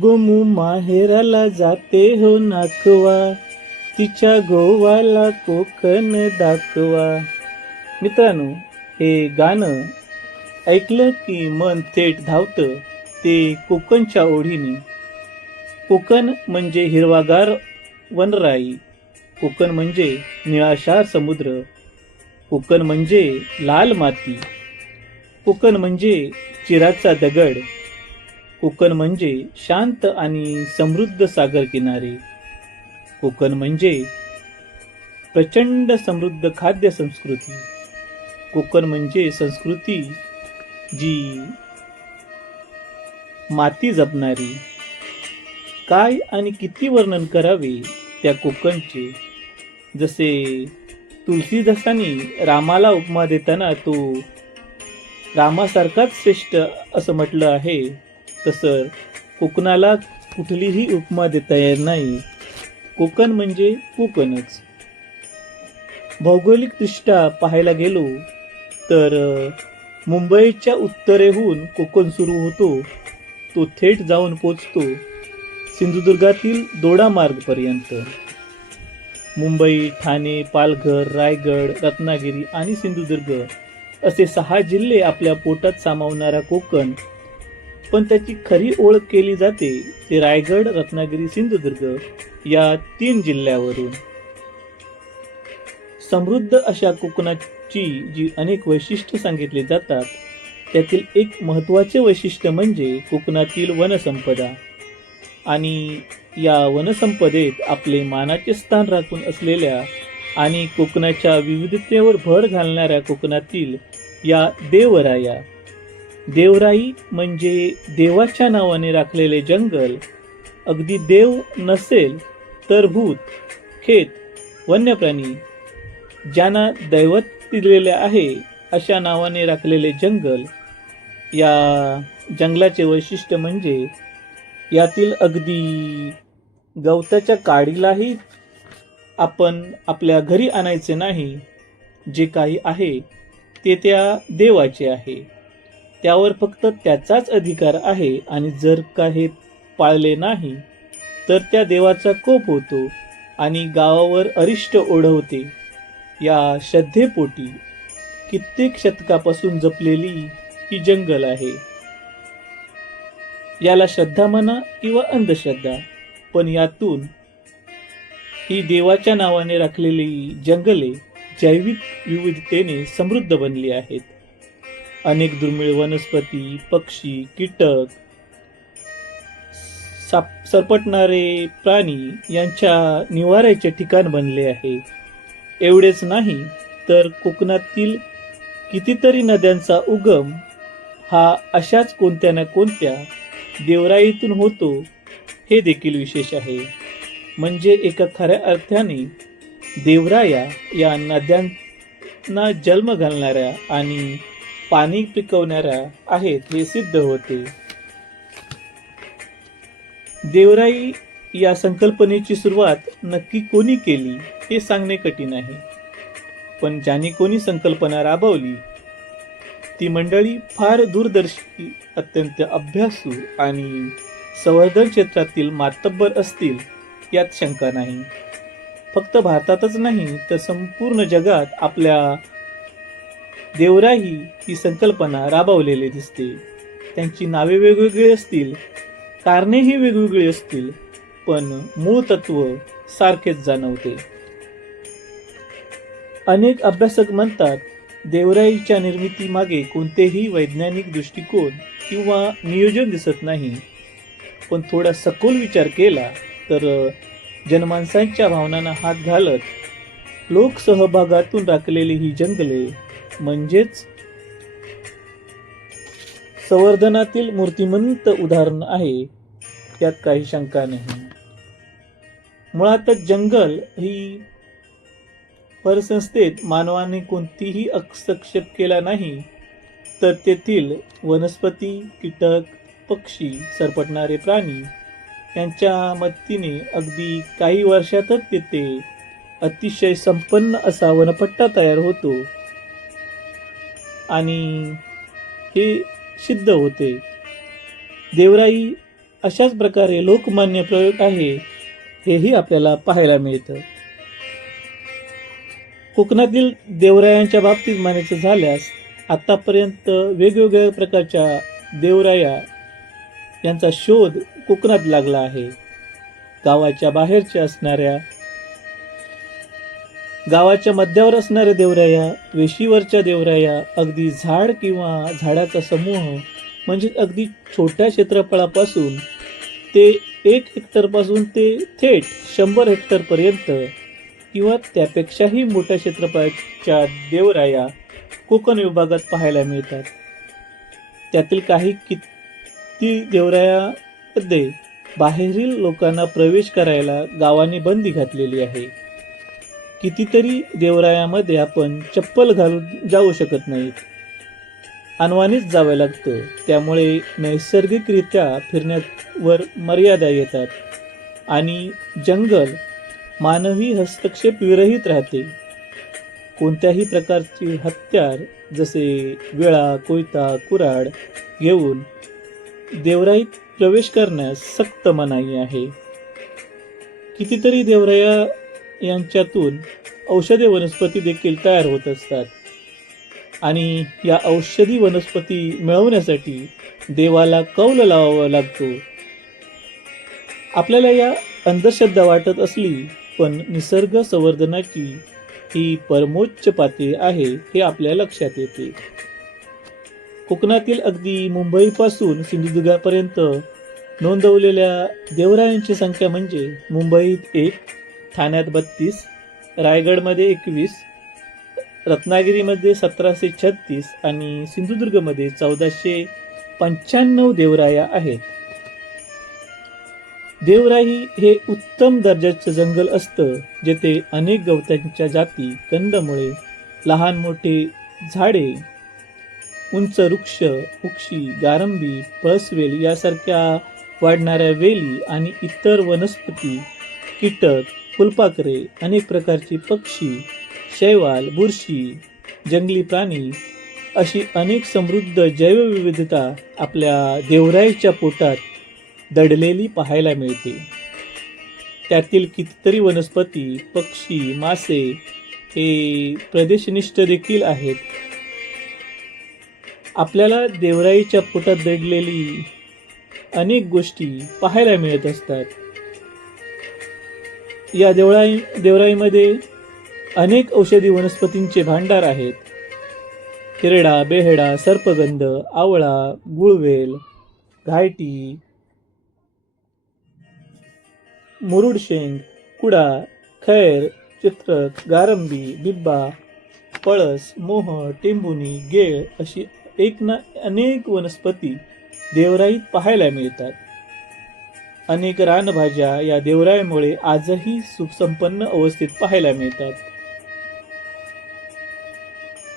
गोमू माहेराला जाते हो नाकवा. तिच्या गोवाला कोकण दाखवा. मित्रांनो हे गाणं ऐकलं की मन थेट धावतं ते कोकणच्या ओढीने. कोकण म्हणजे हिरवागार वनराई. कोकण म्हणजे निळाशार समुद्र. कोकण म्हणजे लाल माती. कोकण म्हणजे चिराचा दगड. कोकण म्हणजे शांत आणि समृद्ध सागर किनारे. कोकण म्हणजे प्रचंड समृद्ध खाद्य संस्कृती. कोकण म्हणजे संस्कृती जी माती जपणारी. काय आणि किती वर्णन करावे त्या कोकणचे? जसे तुलसीदासांनी रामाला उपमा देताना तो रामासारखाच श्रेष्ठ असं म्हटलं आहे. तसं कोकणाला कुठलीही उपमा देता येत नाही. कोकण म्हणजे कोकणच. भौगोलिकदृष्ट्या पाहायला गेलो तर मुंबईच्या उत्तरेहून कोकण सुरू होतो. तो थेट जाऊन पोचतो सिंधुदुर्गातील दोडा मार्गपर्यंत मुंबई ठाणे पालघर रायगड रत्नागिरी आणि सिंधुदुर्ग असे सहा जिल्हे आपल्या पोटात सामावणारा कोकण पण त्याची खरी ओळख केली जाते ते रायगड रत्नागिरी सिंधुदुर्ग या तीन जिल्ह्यावरून. समृद्ध अशा कोकणाची जी अनेक वैशिष्ट्य सांगितली जातात त्यातील एक महत्त्वाचे वैशिष्ट्य म्हणजे कोकणातील वनसंपदा. आणि या वनसंपदेत आपले मानाचे स्थान राखून असलेल्या आणि कोकणाच्या विविधतेवर भर घालणाऱ्या कोकणातील या देवराया देवराई म्हणजे देवाच्या नावाने राखलेले जंगल अगदी देव नसेल तर भूत खेत वन्यप्राणी ज्यांना दैवत दिलेले आहे अशा नावाने राखलेले जंगल या जंगलाचे वैशिष्ट्य म्हणजे यातील अगदी गवताच्या काडीलाही आपण आपल्या घरी आणायचे नाही जे काही आहे ते त्या देवाचे आहे. त्यावर फक्त त्याचाच अधिकार आहे आणि जर का हे पाळले नाही तर त्या देवाचा कोप होतो आणि गावावर अरिष्ट ओढवते. या श्रद्धेपोटी कित्येक शतकापासून जपलेली ही जंगल आहे. याला श्रद्धा म्हणा किंवा अंधश्रद्धा पण यातून ही देवाच्या नावाने राखलेली जंगले जैविक विविधतेने समृद्ध बनली आहेत. अनेक दुर्मिळ वनस्पती पक्षी कीटक साप सरपटणारे प्राणी यांच्या निवाऱ्याचे ठिकाण बनले आहे. एवढेच नाही तर कोकणातील कितीतरी नद्यांचा उगम हा अशाच कोणत्या ना कोणत्या देवराईतून होतो हे देखील विशेष आहे. म्हणजे एका खऱ्या अर्थाने देवराया या नद्यांना जन्म घालणाऱ्या आणि पाणी पिकवणाऱ्या आहेत हे सिद्ध होते. देवराई या संकल्पनेची सुरुवात नक्की कोणी केली हे सांगणे कठीण आहे. पण ज्याने कोणी संकल्पना राबवली ती मंडळी फार दूरदर्शी अत्यंत अभ्यासू आणि संवर्धन क्षेत्रातील मातब्बर असतील यात शंका नाही. फक्त भारतातच नाही तर संपूर्ण जगात आपल्या देवराही ही संकल्पना राबवलेली दिसते. त्यांची नावे वेगवेगळी असतील कारणेही वेगवेगळी असतील पण मूळ तत्व सारखेच जाणवते. अनेक अभ्यासक म्हणतात देवराईच्या निर्मितीमागे कोणतेही वैज्ञानिक दृष्टिकोन किंवा नियोजन दिसत नाही. पण थोडा सखोल विचार केला तर जनमानसांच्या भावनांना हात घालत लोकसहभागातून राखलेली ही जंगले म्हणजेच संवर्धनातील मूर्तिमंत उदाहरण आहे. यात काही शंका नाही. मुळातच जंगल ही परिसंस्थेत मानवाने कोणतीही हस्तक्षेप केला नाही तर तेथील वनस्पती कीटक पक्षी सरपटणारे प्राणी यांच्या मदतीने अगदी काही वर्षातच तेथे अतिशय संपन्न असा वनपट्टा तयार होतो. आणि हे सिद्ध होते. देवराई अशाच प्रकारे लोकमान्य प्रयोग आहे हेही आपल्याला पाहायला मिळतं. कोकणातील देवरायांच्या बाबतीत म्हणायचं झाल्यास आत्तापर्यंत वेगवेगळ्या प्रकारच्या देवराया यांचा शोध कोकणात लागला आहे. गावाच्या बाहेरच्या असणाऱ्या गावाच्या मध्यावर असणाऱ्या देवराया वेशीवरच्या देवराया अगदी झाड किंवा झाडाचा समूह म्हणजे अगदी छोट्या क्षेत्रफळापासून ते एक हेक्टरपासून ते थेट शंभर हेक्टरपर्यंत किंवा त्यापेक्षाही मोठ्या क्षेत्रफळाच्या देवराया कोकण विभागात पाहायला मिळतात. त्यातील काही किती देवरायामध्ये बाहेरील लोकांना प्रवेश करायला गावाने बंदी घातलेली आहे. कितीतरी देवरायामध्ये आपण चप्पल घालून जाऊ शकत नाहीत अनवानीच जावं लागतं. त्यामुळे नैसर्गिकरित्या फिरण्यावर मर्यादा येतात आणि जंगल मानवी हस्तक्षेप विरहित राहते. कोणत्याही प्रकारची हत्यार जसे वेळा कोयता कुऱ्हाड घेऊन देवराईत प्रवेश करण्यास सक्त मनाई आहे. कितीतरी देवराया यांच्यातून औषधी वनस्पती देखील तयार होत असतात. आणि या औषधी वनस्पती मिळवण्यासाठी देवाला कौल लावावा लागतो. आपल्याला या अंधश्रद्धा वाटत असली पण निसर्ग संवर्धनाची ही परमोच्च पातळी आहे हे आपल्या लक्षात येते. कोकणातील अगदी मुंबईपासून सिंधुदुर्गापर्यंत नोंदवलेल्या देवरायांची संख्या म्हणजे मुंबईत एक ठाण्यात बत्तीस रायगडमध्ये एकवीस रत्नागिरीमध्ये सतराशे छत्तीस आणि सिंधुदुर्गमध्ये चौदाशे पंच्याण्णव देवराया आहेत. देवराई हे उत्तम दर्जाचं जंगल असतं जेथे अनेक गवतांच्या जाती कंदमुळे लहान मोठे झाडे उंच वृक्ष उक्षी गारंबी पळसवेल यासारख्या वाढणाऱ्या वेली आणि इतर वनस्पती कीटक फुलपाखरे अनेक प्रकारची पक्षी शैवाल बुरशी जंगली प्राणी अशी अनेक समृद्ध जैवविविधता आपल्या देवराईच्या पोटात दडलेली पाहायला मिळते. त्यातील कितीतरी वनस्पती पक्षी मासे हे प्रदेशनिष्ठ देखील आहेत. आपल्याला देवराईच्या पोटात दडलेली अनेक गोष्टी पाहायला मिळत असतात. या देवळाई देवराईमध्ये अनेक औषधी वनस्पतींचे भांडार आहेत. हिरडा बेहडा सर्पगंध आवळा गुळवेल घायटी मुरुडशेंग कुडा खैर चित्रक गारंबी बिब्बा पळस मोह टेंबुनी गेळ अशी एक ना अनेक वनस्पती देवराईत पाहायला मिळतात. अनेक रानभाज्या या देवरायामुळे आजही सुसंपन्न अवस्थेत पाहायला मिळतात.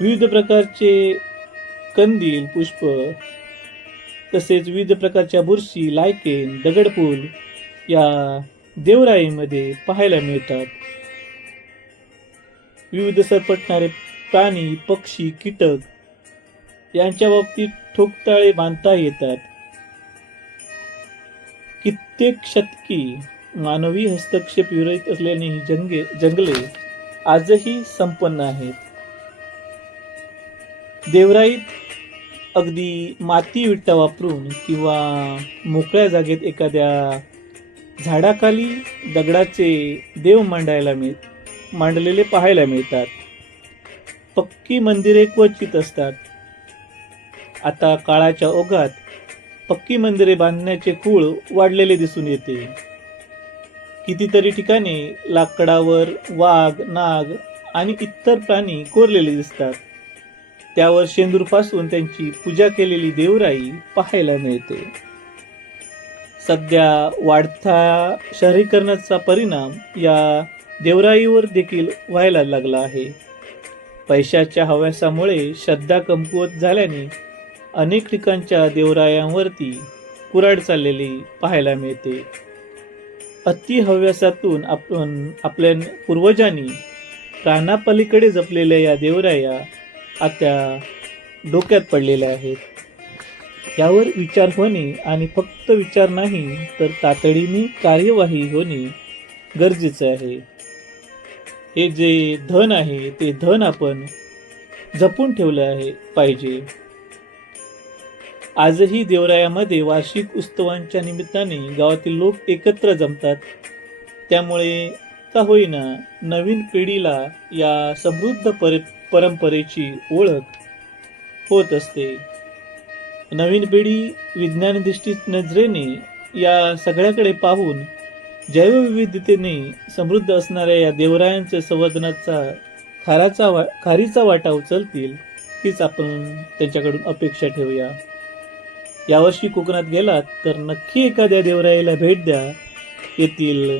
विविध प्रकारचे कंदील पुष्प तसेच विविध प्रकारच्या बुरशी लायकेन दगडपूल या देवराईमध्ये पाहायला मिळतात. विविध सरपटणारे प्राणी पक्षी कीटक यांच्या बाबतीत ठोकताळे बांधता येतात. कित्येक शतकी मानवी हस्तक्षेप विरहित असलेली ही जंगे जंगले आजही संपन्न आहेत. देवराईत अगदी माती विट्टा वापरून किंवा मोकळ्या जागेत एखाद्या झाडाखाली दगडाचे देव मांडायला मिळ मांडलेले पाहायला मिळतात. पक्की मंदिरे क्वचित असतात. आता काळाच्या ओघात पक्की मंदिरे बांधण्याचे खूळ वाढलेले दिसून येते. कितीतरी ठिकाणी लाकडावर वाघ नाग आणि इतर प्राणी कोरलेले दिसतात. त्यावर शेंदूरपासून त्यांची पूजा केलेली देवराई पाहायला मिळते. सध्या वाढता शहरीकरणाचा परिणाम या देवराईवर देखील व्हायला लागला आहे. पैशाच्या हव्यासामुळे श्रद्धा कमकुवत झाल्याने अनेक ठिकाणच्या देवरायांवरती कुराड चाललेली पाहायला मिळते. अतिहव्यासातून आपण आपल्या पूर्वजांनी प्राणापलीकडे जपलेल्या या देवराया आता डोक्यात पडलेल्या आहेत. यावर विचार होणे आणि फक्त विचार नाही तर तातडीने कार्यवाही होणे गरजेचं आहे. हे जे धन आहे ते धन आपण जपून ठेवलं आहे पाहिजे. आजही देवरायामध्ये वार्षिक उत्सवांच्या निमित्ताने गावातील लोक एकत्र जमतात. त्यामुळे का होईना नवीन पिढीला या समृद्ध पर परंपरेची ओळख होत असते. नवीन पिढी विज्ञानदृष्टीत नजरेने या सगळ्याकडे पाहून जैवविविधतेने समृद्ध असणाऱ्या या देवरायांच्या संवर्धनाचा खाराचा वा खारीचा वाटा उचलतील हीच आपण त्यांच्याकडून अपेक्षा ठेवूया. यावर्षी कोकणात गेलात तर नक्की एखाद्या देवरायाला भेट द्या. येथील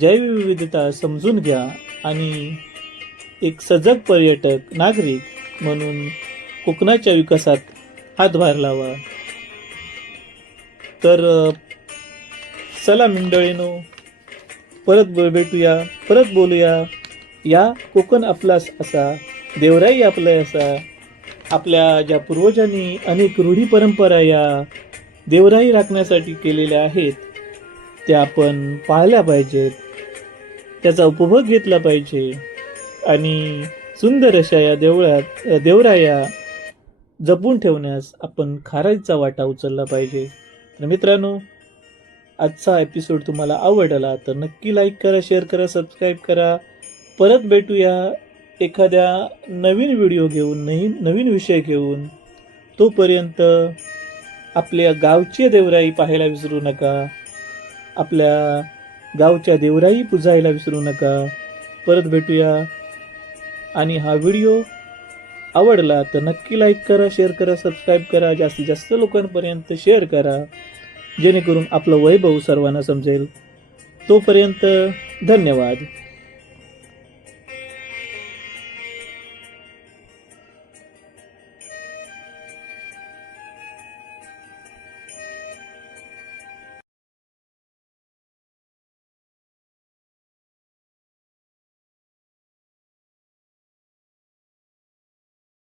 जैवविविधता समजून घ्या आणि एक सजग पर्यटक नागरिक म्हणून कोकणाच्या विकासात हातभार लावा. तर चला मंडळीनो परत भेटूया परत बोलूया. या कोकण आपलाच असा देवराई आपला असा. आपल्या ज्या पूर्वजांनी अनेक रूढी परंपरा या देवराई राखण्यासाठी केलेल्या आहेत त्या आपण पाळल्या पाहिजेत. त्याचा उपभोग घेतला पाहिजे. आणि सुंदर अशा या देवळात देवराया जपून ठेवण्यास आपण खाराईचा वाटा उचलला पाहिजे. तर मित्रांनो आजचा एपिसोड तुम्हाला आवडला तर नक्की लाईक करा शेअर करा सबस्क्राईब करा. परत भेटूया एखाद्या नवीन व्हिडिओ घेऊन नवीन नवीन विषय घेऊन तोपर्यंत आपल्या गावची देवराई पाहायला विसरू नका. आपल्या गावच्या देवराई पुजायला विसरू नका. परत भेटूया. आणि हा व्हिडिओ आवडला तर नक्की लाईक करा शेअर करा सबस्क्राईब करा जास्तीत जास्त लोकांपर्यंत शेअर करा. जेणेकरून आपलं वैभव सर्वांना समजेल. तोपर्यंत धन्यवाद.